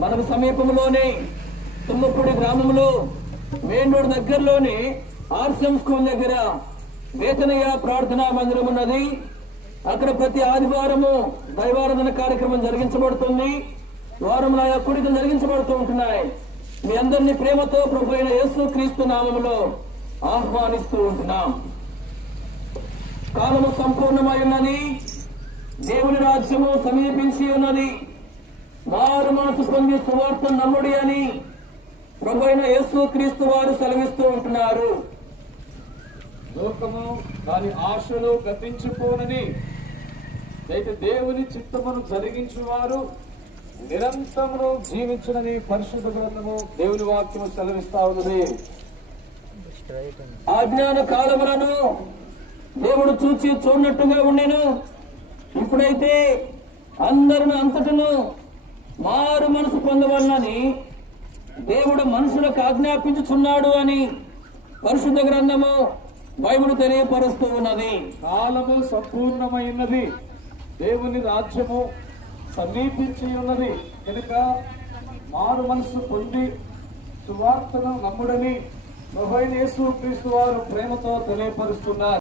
మనకు సమీపంలోనే తుమ్మపూడి గ్రామంలో మెయిన్ రోడ్ దగ్గరలోని ఆర్సిఎం స్కూల్ దగ్గర వేతనయ్య ప్రార్థనా మందిరం ఉన్నది. అక్కడ ప్రతి ఆదివారము దైవారాధన కార్యక్రమం జరిగించబడుతుంది. వారంలో ఆయా కూడికలు జరిగించబడుతూ ఉంటున్నాయి. మీ అందరినీ ప్రేమతో ప్రభు అయిన యేసుక్రీస్తు నామములో ఆహ్వానిస్తూ ఉంటున్నాం. కాలము సంపూర్ణమై ఉన్నది. దేవుని రాజ్యము సమీపించి ఉన్నది. మారు మనసు పొంది సువార్త నమ్ముడి అని ప్రభు అయిన యేసుక్రీస్తు వారు సెలవిస్తూ ఉంటున్నారు. లోకము దాని ఆశలు గతించిపోనని అయితే దేవుని చిత్తమును జరిగించువారు నిరంతరము జీవించునని పరిశుద్ధ గ్రంథము దేవుని వాక్యము సెలవిస్తా ఉన్నది. ఆజ్ఞాన కాలములను దేవుడు చూచి చూడనట్టుగా ఉండెను. ఇప్పుడైతే అందరిని అంతటను మారు మనసు పొందవలనని దేవుడు మనుషులకు ఆజ్ఞాపించుచున్నాడు అని పరిశుద్ధ గ్రంథము బైబిల్ తెలియపరుస్తూ ఉన్నది. కాలము సంపూర్ణమైనది. దేవుని రాజ్యము సమీపించి ఉన్నది కనుక మారు మనసు పొంది సువార్తను నమ్ముడని ప్రభువైన యేసుక్రీస్తు వారు ప్రేమతో తెలియపరుస్తున్నారు.